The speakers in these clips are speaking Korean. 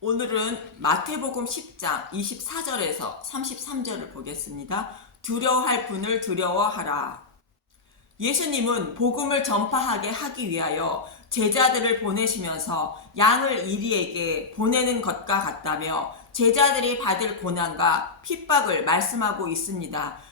오늘은 마태복음 10장 24절에서 33절을 보겠습니다. 두려워할 분을 두려워하라. 예수님은 복음을 전파하게 하기 위하여 제자들을 보내시면서 양을 이리에게 보내는 것과 같다며 제자들이 받을 고난과 핍박을 말씀하고 있습니다.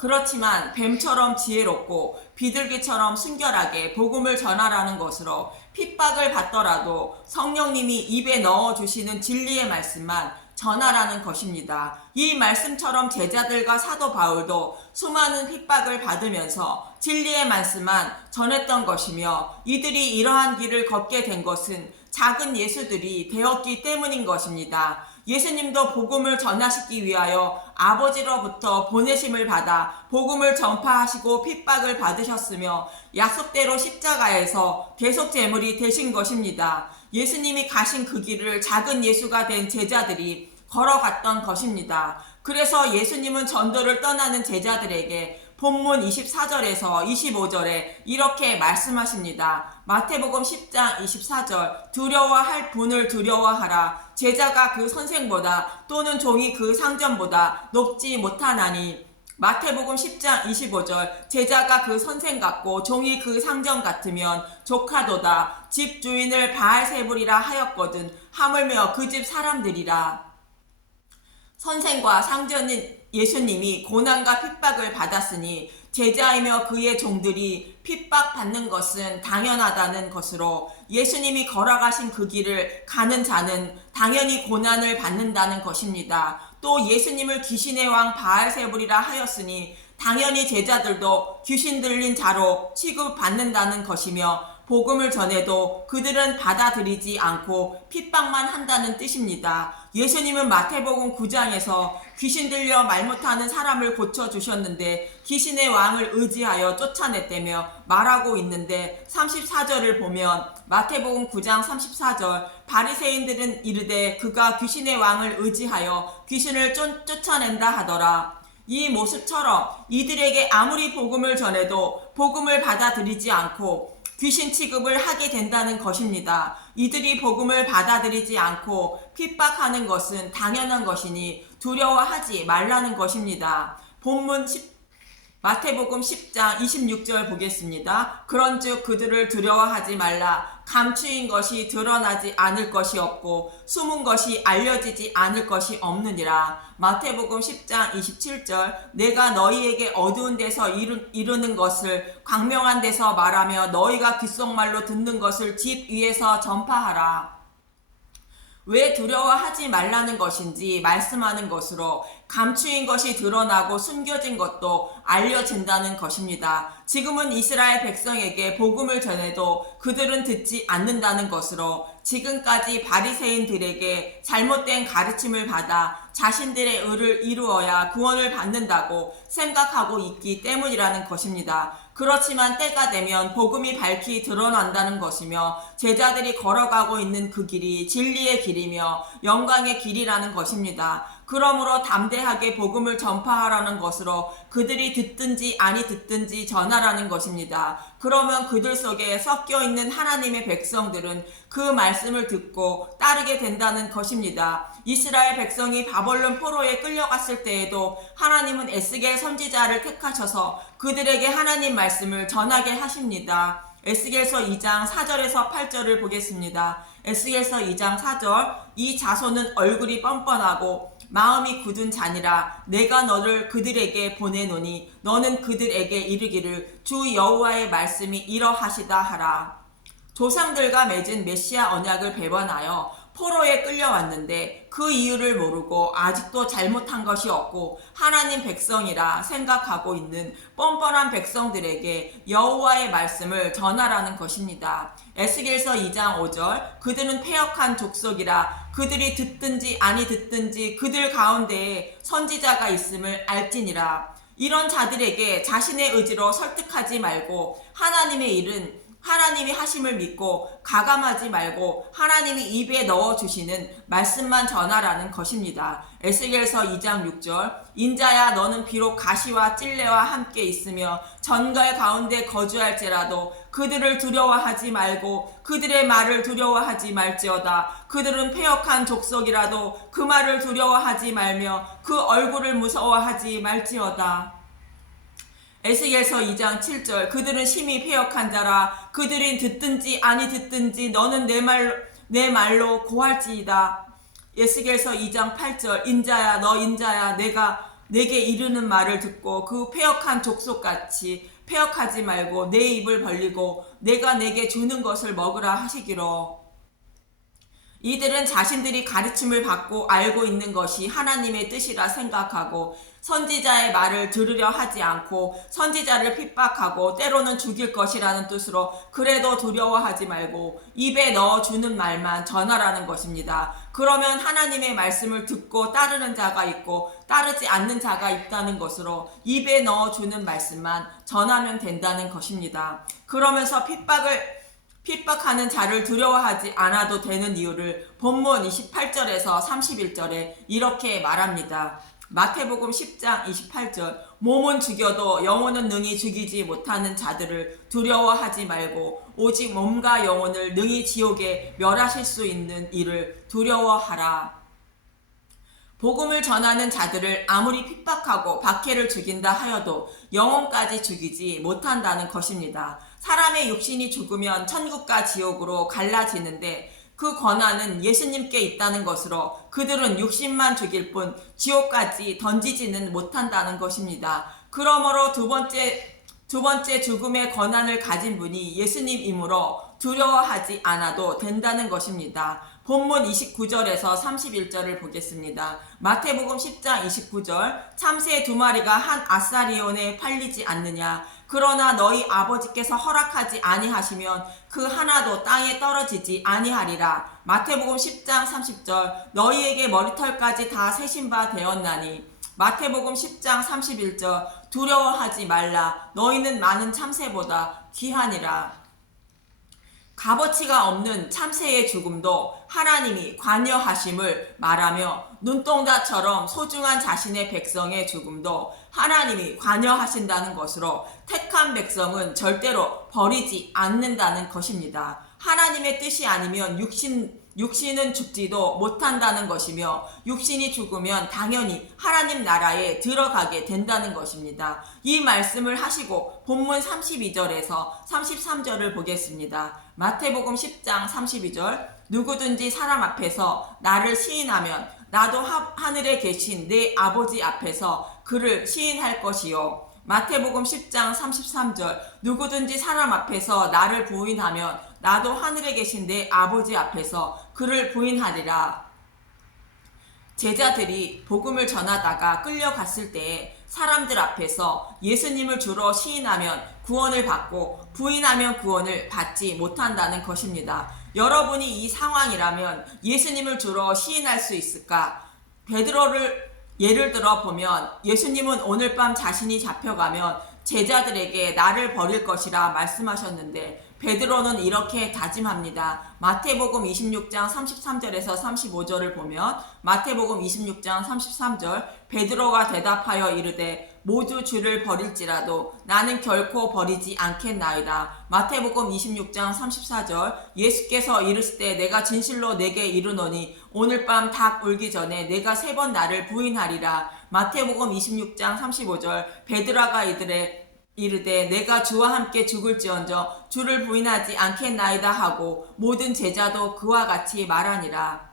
그렇지만 뱀처럼 지혜롭고 비둘기처럼 순결하게 복음을 전하라는 것으로 핍박을 받더라도 성령님이 입에 넣어주시는 진리의 말씀만 전하라는 것입니다. 이 말씀처럼 제자들과 사도 바울도 수많은 핍박을 받으면서 진리의 말씀만 전했던 것이며 이들이 이러한 길을 걷게 된 것은 작은 예수들이 되었기 때문인 것입니다. 예수님도 복음을 전하시기 위하여 아버지로부터 보내심을 받아 복음을 전파하시고 핍박을 받으셨으며 약속대로 십자가에서 대속 제물이 되신 것입니다. 예수님이 가신 그 길을 작은 예수가 된 제자들이 걸어갔던 것입니다. 그래서 예수님은 전도를 떠나는 제자들에게 본문 24절에서 25절에 이렇게 말씀하십니다. 마태복음 10장 24절 두려워할 분을 두려워하라. 제자가 그 선생보다 또는 종이 그 상전보다 높지 못하나니. 마태복음 10장 25절 제자가 그 선생 같고 종이 그 상전 같으면 조카도다. 집 주인을 바알세불이라 하였거든 하물며 그 집 사람들이라. 선생과 상전인 예수님이 고난과 핍박을 받았으니 제자이며 그의 종들이 핍박받는 것은 당연하다는 것으로 예수님이 걸어가신 그 길을 가는 자는 당연히 고난을 받는다는 것입니다. 또 예수님을 귀신의 왕 바알세불이라 하였으니 당연히 제자들도 귀신 들린 자로 취급받는다는 것이며 복음을 전해도 그들은 받아들이지 않고 핍박만 한다는 뜻입니다. 예수님은 마태복음 9장에서 귀신 들려 말 못하는 사람을 고쳐주셨는데 귀신의 왕을 의지하여 쫓아냈다며 말하고 있는데 34절을 보면 마태복음 9장 34절 바리새인들은 이르되 그가 귀신의 왕을 의지하여 귀신을 쫓아낸다 하더라. 이 모습처럼 이들에게 아무리 복음을 전해도 복음을 받아들이지 않고 귀신 취급을 하게 된다는 것입니다. 이들이 복음을 받아들이지 않고 핍박하는 것은 당연한 것이니 두려워하지 말라는 것입니다. 본문 마태복음 10장 26절 보겠습니다. 그런즉 그들을 두려워하지 말라. 감추인 것이 드러나지 않을 것이 없고 숨은 것이 알려지지 않을 것이 없느니라. 마태복음 10장 27절 내가 너희에게 어두운 데서 이루는 것을 광명한 데서 말하며 너희가 귓속말로 듣는 것을 집 위에서 전파하라. 왜 두려워하지 말라는 것인지 말씀하는 것으로 감추인 것이 드러나고 숨겨진 것도 알려진다는 것입니다. 지금은 이스라엘 백성에게 복음을 전해도 그들은 듣지 않는다는 것으로 지금까지 바리새인들에게 잘못된 가르침을 받아 자신들의 의를 이루어야 구원을 받는다고 생각하고 있기 때문이라는 것입니다. 그렇지만 때가 되면 복음이 밝히 드러난다는 것이며 제자들이 걸어가고 있는 그 길이 진리의 길이며 영광의 길이라는 것입니다. 그러므로 담대하게 복음을 전파하라는 것으로 그들이 듣든지 아니 듣든지 전하라는 것입니다. 그러면 그들 속에 섞여 있는 하나님의 백성들은 그 말씀을 듣고 따르게 된다는 것입니다. 이스라엘 백성이 바벨론 포로에 끌려갔을 때에도 하나님은 에스겔 선지자를 택하셔서 그들에게 하나님 말씀을 전하게 하십니다. 에스겔서 2장 4절에서 8절을 보겠습니다. 에스겔서 2장 4절 이 자손은 얼굴이 뻔뻔하고 마음이 굳은 자니라. 내가 너를 그들에게 보내노니 너는 그들에게 이르기를 주 여호와의 말씀이 이러하시다 하라. 조상들과 맺은 메시아 언약을 배반하여 포로에 끌려왔는데 그 이유를 모르고 아직도 잘못한 것이 없고 하나님 백성이라 생각하고 있는 뻔뻔한 백성들에게 여호와의 말씀을 전하라는 것입니다. 에스겔서 2장 5절 그들은 패역한 족속이라 그들이 듣든지 아니 듣든지 그들 가운데에 선지자가 있음을 알지니라. 이런 자들에게 자신의 의지로 설득하지 말고 하나님의 일은 하나님이 하심을 믿고 가감하지 말고 하나님이 입에 넣어주시는 말씀만 전하라는 것입니다. 에스겔서 2장 6절 인자야 너는 비록 가시와 찔레와 함께 있으며 전갈 가운데 거주할지라도 그들을 두려워하지 말고 그들의 말을 두려워하지 말지어다. 그들은 패역한 족속이라도 그 말을 두려워하지 말며 그 얼굴을 무서워하지 말지어다. 에스겔서 2장 7절 그들은 심히 패역한 자라. 그들이 듣든지 아니 듣든지 너는 내 말로 고할지이다. 에스겔서 2장 8절 인자야 너 인자야 내게 이르는 말을 듣고 그 패역한 족속같이 패역하지 말고 내 입을 벌리고 내가 내게 주는 것을 먹으라 하시기로. 이들은 자신들이 가르침을 받고 알고 있는 것이 하나님의 뜻이라 생각하고 선지자의 말을 들으려 하지 않고 선지자를 핍박하고 때로는 죽일 것이라는 뜻으로 그래도 두려워하지 말고 입에 넣어주는 말만 전하라는 것입니다. 그러면 하나님의 말씀을 듣고 따르는 자가 있고 따르지 않는 자가 있다는 것으로 입에 넣어주는 말씀만 전하면 된다는 것입니다. 그러면서 핍박하는 자를 두려워하지 않아도 되는 이유를 본문 28절에서 31절에 이렇게 말합니다. 마태복음 10장 28절 몸은 죽여도 영혼은 능히 죽이지 못하는 자들을 두려워하지 말고 오직 몸과 영혼을 능히 지옥에 멸하실 수 있는 이를 두려워하라. 복음을 전하는 자들을 아무리 핍박하고 박해를 죽인다 하여도 영혼까지 죽이지 못한다는 것입니다. 사람의 육신이 죽으면 천국과 지옥으로 갈라지는데 그 권한은 예수님께 있다는 것으로 그들은 육신만 죽일 뿐 지옥까지 던지지는 못한다는 것입니다. 그러므로 두 번째 죽음의 권한을 가진 분이 예수님이므로 두려워하지 않아도 된다는 것입니다. 본문 29절에서 31절을 보겠습니다. 마태복음 10장 29절 참새 2마리가 한 아사리온에 팔리지 않느냐. 그러나 너희 아버지께서 허락하지 아니하시면 그 하나도 땅에 떨어지지 아니하리라. 마태복음 10장 30절 너희에게 머리털까지 다 세신 바 되었나니. 마태복음 10장 31절 두려워하지 말라. 너희는 많은 참새보다 귀하니라. 값어치가 없는 참새의 죽음도 하나님이 관여하심을 말하며 눈동자처럼 소중한 자신의 백성의 죽음도 하나님이 관여하신다는 것으로 택한 백성은 절대로 버리지 않는다는 것입니다. 하나님의 뜻이 아니면 육신은 죽지도 못한다는 것이며 육신이 죽으면 당연히 하나님 나라에 들어가게 된다는 것입니다. 이 말씀을 하시고 본문 32절에서 33절을 보겠습니다. 마태복음 10장 32절 누구든지 사람 앞에서 나를 시인하면 나도 하늘에 계신 내 아버지 앞에서 그를 시인할 것이요. 마태복음 10장 33절 누구든지 사람 앞에서 나를 부인하면 나도 하늘에 계신 내 아버지 앞에서 그를 부인하리라. 제자들이 복음을 전하다가 끌려갔을 때에 사람들 앞에서 예수님을 주로 시인하면 구원을 받고 부인하면 구원을 받지 못한다는 것입니다. 여러분이 이 상황이라면 예수님을 주로 시인할 수 있을까? 베드로를 예를 들어 보면 예수님은 오늘 밤 자신이 잡혀가면 제자들에게 나를 버릴 것이라 말씀하셨는데 베드로는 이렇게 다짐합니다. 마태복음 26장 33절에서 35절을 보면 마태복음 26장 33절 베드로가 대답하여 이르되 모두 주를 버릴지라도 나는 결코 버리지 않겠나이다. 마태복음 26장 34절 예수께서 이르시되 내가 진실로 내게 이르노니 오늘 밤 닭 울기 전에 내가 3번 나를 부인하리라. 마태복음 26장 35절 베드로가 이르되 내가 주와 함께 죽을지언정 주를 부인하지 않겠나이다 하고 모든 제자도 그와 같이 말하니라.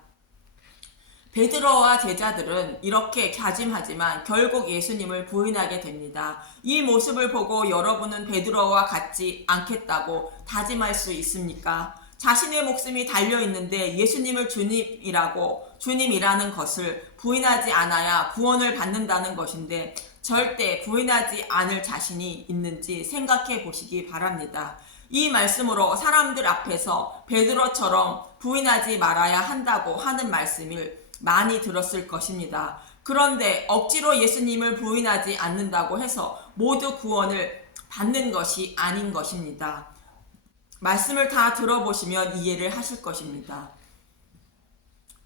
베드로와 제자들은 이렇게 다짐하지만 결국 예수님을 부인하게 됩니다. 이 모습을 보고 여러분은 베드로와 같지 않겠다고 다짐할 수 있습니까? 자신의 목숨이 달려있는데 예수님을 주님이라는 것을 부인하지 않아야 구원을 받는다는 것인데 절대 부인하지 않을 자신이 있는지 생각해 보시기 바랍니다. 이 말씀으로 사람들 앞에서 베드로처럼 부인하지 말아야 한다고 하는 말씀을 많이 들었을 것입니다. 그런데 억지로 예수님을 부인하지 않는다고 해서 모두 구원을 받는 것이 아닌 것입니다. 말씀을 다 들어보시면 이해를 하실 것입니다.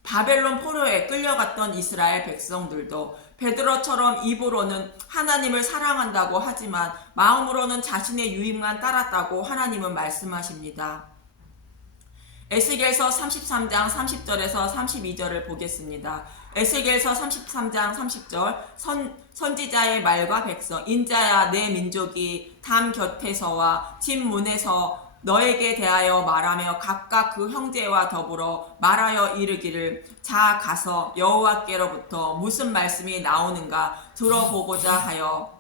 바벨론 포로에 끌려갔던 이스라엘 백성들도 베드로처럼 입으로는 하나님을 사랑한다고 하지만 마음으로는 자신의 유익만 따랐다고 하나님은 말씀하십니다. 에스겔서 33장 30절에서 32절을 보겠습니다. 에스겔서 33장 30절 선지자의 말과 백성 인자야 내 민족이 담 곁에서와 집 문에서 너에게 대하여 말하며 각각 그 형제와 더불어 말하여 이르기를 자 가서 여호와께로부터 무슨 말씀이 나오는가 들어보고자 하여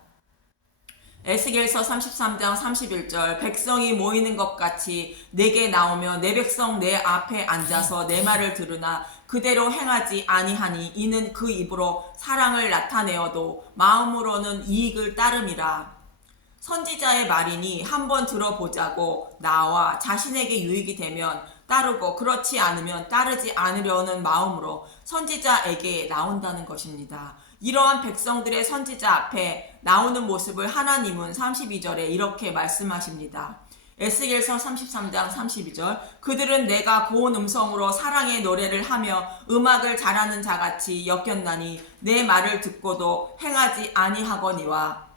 에스겔서 33장 31절 백성이 모이는 것 같이 내게 나오며 내 백성 내 앞에 앉아서 내 말을 들으나 그대로 행하지 아니하니 이는 그 입으로 사랑을 나타내어도 마음으로는 이익을 따름이라. 선지자의 말이니 한번 들어보자고 나와 자신에게 유익이 되면 따르고 그렇지 않으면 따르지 않으려는 마음으로 선지자에게 나온다는 것입니다. 이러한 백성들의 선지자 앞에 나오는 모습을 하나님은 32절에 이렇게 말씀하십니다. 에스겔서 33장 32절 그들은 내가 고운 음성으로 사랑의 노래를 하며 음악을 잘하는 자같이 여겼나니 내 말을 듣고도 행하지 아니하거니와.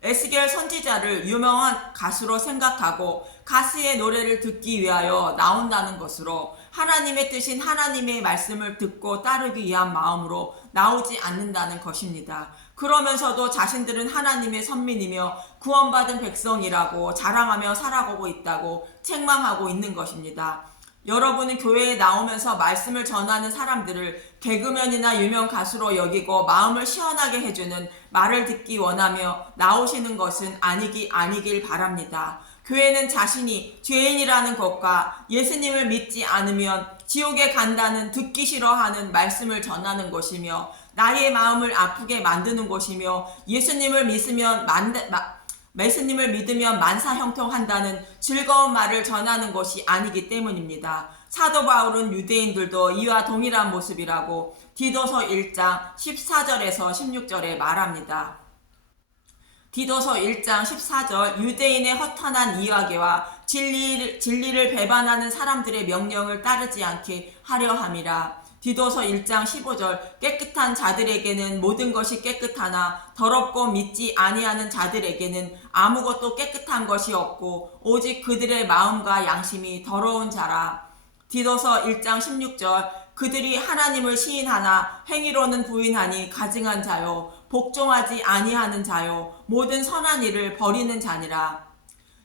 에스겔 선지자를 유명한 가수로 생각하고 가수의 노래를 듣기 위하여 나온다는 것으로 하나님의 뜻인 하나님의 말씀을 듣고 따르기 위한 마음으로 나오지 않는다는 것입니다. 그러면서도 자신들은 하나님의 선민이며 구원받은 백성이라고 자랑하며 살아가고 있다고 책망하고 있는 것입니다. 여러분은 교회에 나오면서 말씀을 전하는 사람들을 개그맨이나 유명 가수로 여기고 마음을 시원하게 해주는 말을 듣기 원하며 나오시는 것은 아니길 바랍니다. 교회는 자신이 죄인이라는 것과 예수님을 믿지 않으면 지옥에 간다는 듣기 싫어하는 말씀을 전하는 것이며 나의 마음을 아프게 만드는 것이며 예수님을 믿으면 만사형통한다는 즐거운 말을 전하는 것이 아니기 때문입니다. 사도 바울은 유대인들도 이와 동일한 모습이라고 디도서 1장 14절에서 16절에 말합니다. 디도서 1장 14절 유대인의 허탄한 이야기와 진리를 배반하는 사람들의 명령을 따르지 않게 하려 함이라. 디도서 1장 15절 깨끗한 자들에게는 모든 것이 깨끗하나 더럽고 믿지 아니하는 자들에게는 아무것도 깨끗한 것이 없고 오직 그들의 마음과 양심이 더러운 자라. 디도서 1장 16절 그들이 하나님을 시인하나 행위로는 부인하니 가증한 자요 복종하지 아니하는 자요 모든 선한 일을 버리는 자니라.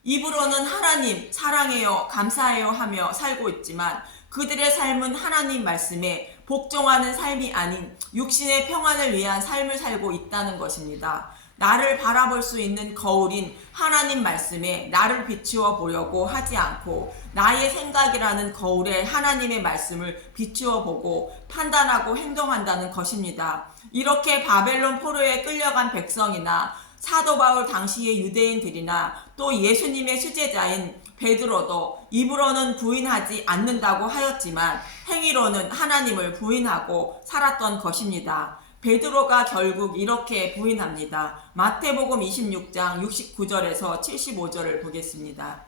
입으로는 하나님 사랑해요 감사해요 하며 살고 있지만 그들의 삶은 하나님 말씀에 복종하는 삶이 아닌 육신의 평안을 위한 삶을 살고 있다는 것입니다. 나를 바라볼 수 있는 거울인 하나님 말씀에 나를 비추어 보려고 하지 않고 나의 생각이라는 거울에 하나님의 말씀을 비추어 보고 판단하고 행동한다는 것입니다. 이렇게 바벨론 포로에 끌려간 백성이나 사도 바울 당시의 유대인들이나 또 예수님의 수제자인 베드로도 입으로는 부인하지 않는다고 하였지만 행위로는 하나님을 부인하고 살았던 것입니다. 베드로가 결국 이렇게 부인합니다. 마태복음 26장 69절에서 75절을 보겠습니다.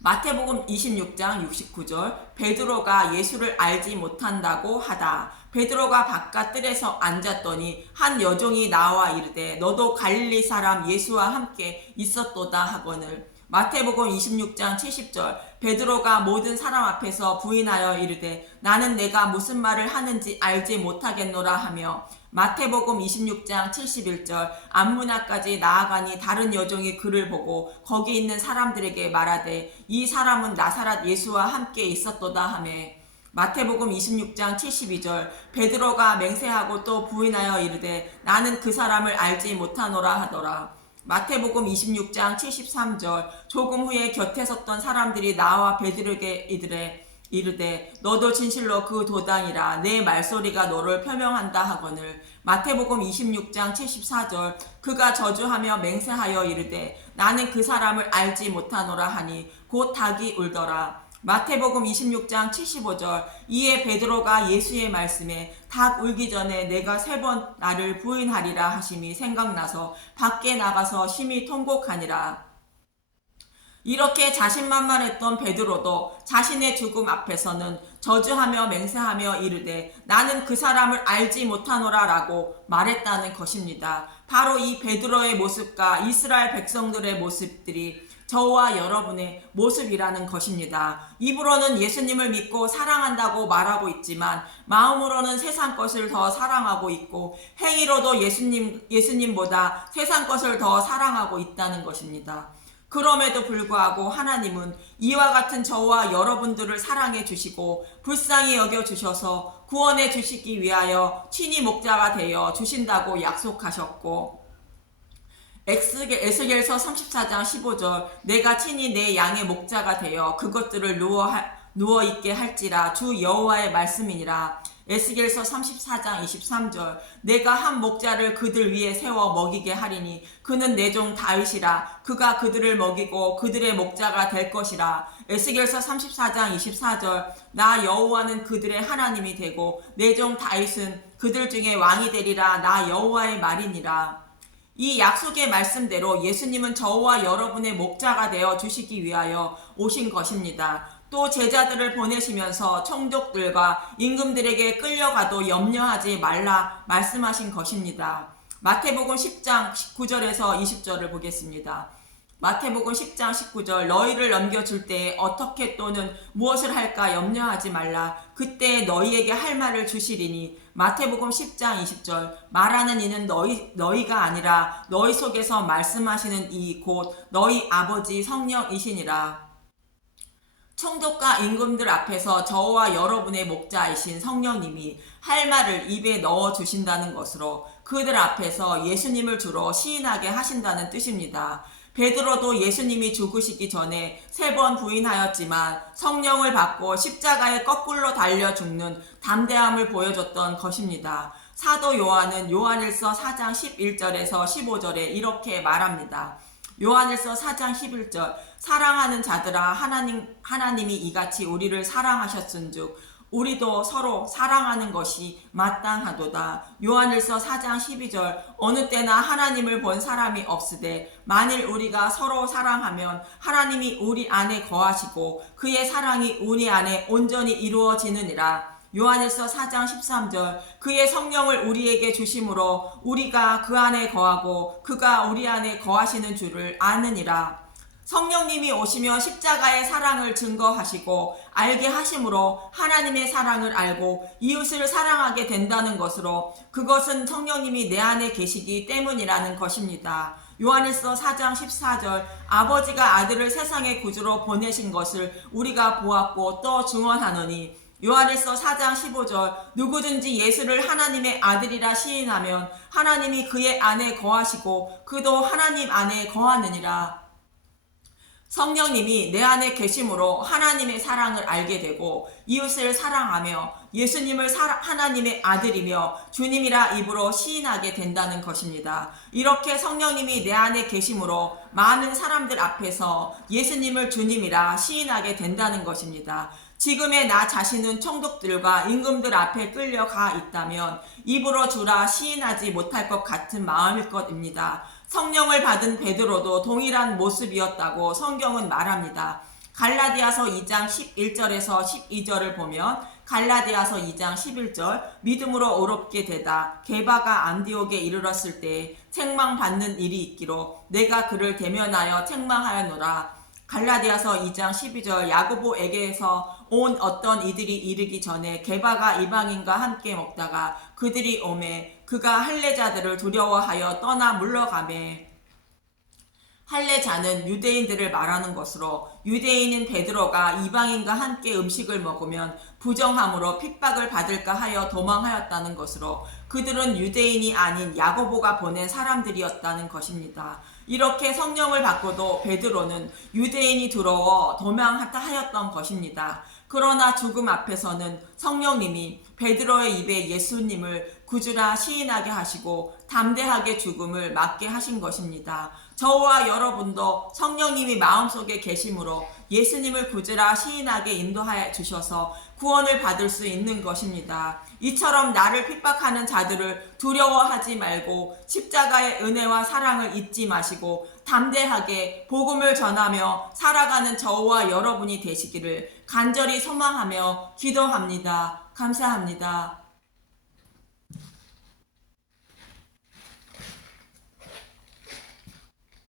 마태복음 26장 69절 베드로가 예수를 알지 못한다고 하다. 베드로가 바깥 뜰에서 앉았더니 한 여종이 나와 이르되 너도 갈릴리 사람 예수와 함께 있었도다 하거늘. 마태복음 26장 70절 베드로가 모든 사람 앞에서 부인하여 이르되 나는 내가 무슨 말을 하는지 알지 못하겠노라 하며 마태복음 26장 71절 앞문앞까지 나아가니 다른 여종이 그를 보고 거기 있는 사람들에게 말하되 이 사람은 나사렛 예수와 함께 있었도다 하매 마태복음 26장 72절 베드로가 맹세하고 또 부인하여 이르되 나는 그 사람을 알지 못하노라 하더라. 마태복음 26장 73절 조금 후에 곁에 섰던 사람들이 나와 베드로에게 이르되 너도 진실로 그 도당이라 내 말소리가 너를 표명한다 하거늘. 마태복음 26장 74절 그가 저주하며 맹세하여 이르되 나는 그 사람을 알지 못하노라 하니 곧 닭이 울더라. 마태복음 26장 75절 이에 베드로가 예수의 말씀에 닭 울기 전에 내가 3번 나를 부인하리라 하심이 생각나서 밖에 나가서 심히 통곡하니라. 이렇게 자신만만했던 베드로도 자신의 죽음 앞에서는 저주하며 맹세하며 이르되 나는 그 사람을 알지 못하노라 라고 말했다는 것입니다. 바로 이 베드로의 모습과 이스라엘 백성들의 모습들이 저와 여러분의 모습이라는 것입니다. 입으로는 예수님을 믿고 사랑한다고 말하고 있지만 마음으로는 세상 것을 더 사랑하고 있고 행위로도 예수님보다 세상 것을 더 사랑하고 있다는 것입니다. 그럼에도 불구하고 하나님은 이와 같은 저와 여러분들을 사랑해 주시고 불쌍히 여겨 주셔서 구원해 주시기 위하여 친히 목자가 되어 주신다고 약속하셨고, 에스겔서 34장 15절 내가 친히 내 양의 목자가 되어 그것들을 누워 있게 할지라 주 여호와의 말씀이니라. 에스겔서 34장 23절 내가 한 목자를 그들 위에 세워 먹이게 하리니 그는 내 종 다윗이라. 그가 그들을 먹이고 그들의 목자가 될 것이라. 에스겔서 34장 24절 나 여호와는 그들의 하나님이 되고 내 종 다윗은 그들 중에 왕이 되리라. 나 여호와의 말이니라. 이 약속의 말씀대로 예수님은 저와 여러분의 목자가 되어 주시기 위하여 오신 것입니다. 또 제자들을 보내시면서 총독들과 임금들에게 끌려가도 염려하지 말라 말씀하신 것입니다. 마태복음 10장 19절에서 20절을 보겠습니다. 마태복음 10장 19절 너희를 넘겨줄 때에 어떻게 또는 무엇을 할까 염려하지 말라. 그때 너희에게 할 말을 주시리니. 마태복음 10장 20절 말하는 이는 너희가 아니라 너희 속에서 말씀하시는 이 곧 너희 아버지 성령이시니라. 총독과 임금들 앞에서 저와 여러분의 목자이신 성령님이 할 말을 입에 넣어 주신다는 것으로 그들 앞에서 예수님을 주로 시인하게 하신다는 뜻입니다. 베드로도 예수님이 죽으시기 전에 3번 부인하였지만 성령을 받고 십자가에 거꾸로 달려 죽는 담대함을 보여줬던 것입니다. 사도 요한은 요한일서 4장 11절에서 15절에 이렇게 말합니다. 요한일서 4장 11절 사랑하는 자들아 하나님이 이같이 우리를 사랑하셨은즉 우리도 서로 사랑하는 것이 마땅하도다. 요한일서 4장 12절 어느 때나 하나님을 본 사람이 없으되 만일 우리가 서로 사랑하면 하나님이 우리 안에 거하시고 그의 사랑이 우리 안에 온전히 이루어지느니라. 요한일서 4장 13절 그의 성령을 우리에게 주심으로 우리가 그 안에 거하고 그가 우리 안에 거하시는 줄을 아느니라. 성령님이 오시며 십자가의 사랑을 증거하시고 알게 하심으로 하나님의 사랑을 알고 이웃을 사랑하게 된다는 것으로 그것은 성령님이 내 안에 계시기 때문이라는 것입니다. 요한일서 4장 14절 아버지가 아들을 세상의 구주로 보내신 것을 우리가 보았고 또 증언하노니. 요한일서 4장 15절 누구든지 예수를 하나님의 아들이라 시인하면 하나님이 그의 안에 거하시고 그도 하나님 안에 거하느니라. 성령님이 내 안에 계심으로 하나님의 사랑을 알게 되고 이웃을 사랑하며 예수님을 하나님의 아들이며 주님이라 입으로 시인하게 된다는 것입니다. 이렇게 성령님이 내 안에 계심으로 많은 사람들 앞에서 예수님을 주님이라 시인하게 된다는 것입니다. 지금의 나 자신은 총독들과 임금들 앞에 끌려가 있다면 입으로 주라 시인하지 못할 것 같은 마음일 것입니다. 성령을 받은 베드로도 동일한 모습이었다고 성경은 말합니다. 갈라디아서 2장 11절에서 12절을 보면 갈라디아서 2장 11절 믿음으로 의롭게 되다 게바가 안디옥에 이르렀을 때에 책망받는 일이 있기로 내가 그를 대면하여 책망하였노라. 갈라디아서 2장 12절 야고보에게서 온 어떤 이들이 이르기 전에 게바가 이방인과 함께 먹다가 그들이 오매 그가 할례자들을 두려워하여 떠나 물러가매. 할례자는 유대인들을 말하는 것으로 유대인인 베드로가 이방인과 함께 음식을 먹으면 부정함으로 핍박을 받을까 하여 도망하였다는 것으로 그들은 유대인이 아닌 야고보가 보낸 사람들이었다는 것입니다. 이렇게 성령을 받고도 베드로는 유대인이 두려워 도망하였던 것입니다. 그러나 죽음 앞에서는 성령님이 베드로의 입에 예수님을 구주라 시인하게 하시고 담대하게 죽음을 맞게 하신 것입니다. 저와 여러분도 성령님이 마음속에 계심으로 예수님을 구주라 시인하게 인도하여 주셔서 구원을 받을 수 있는 것입니다. 이처럼 나를 핍박하는 자들을 두려워하지 말고 십자가의 은혜와 사랑을 잊지 마시고 담대하게 복음을 전하며 살아가는 저와 여러분이 되시기를 간절히 소망하며 기도합니다. 감사합니다.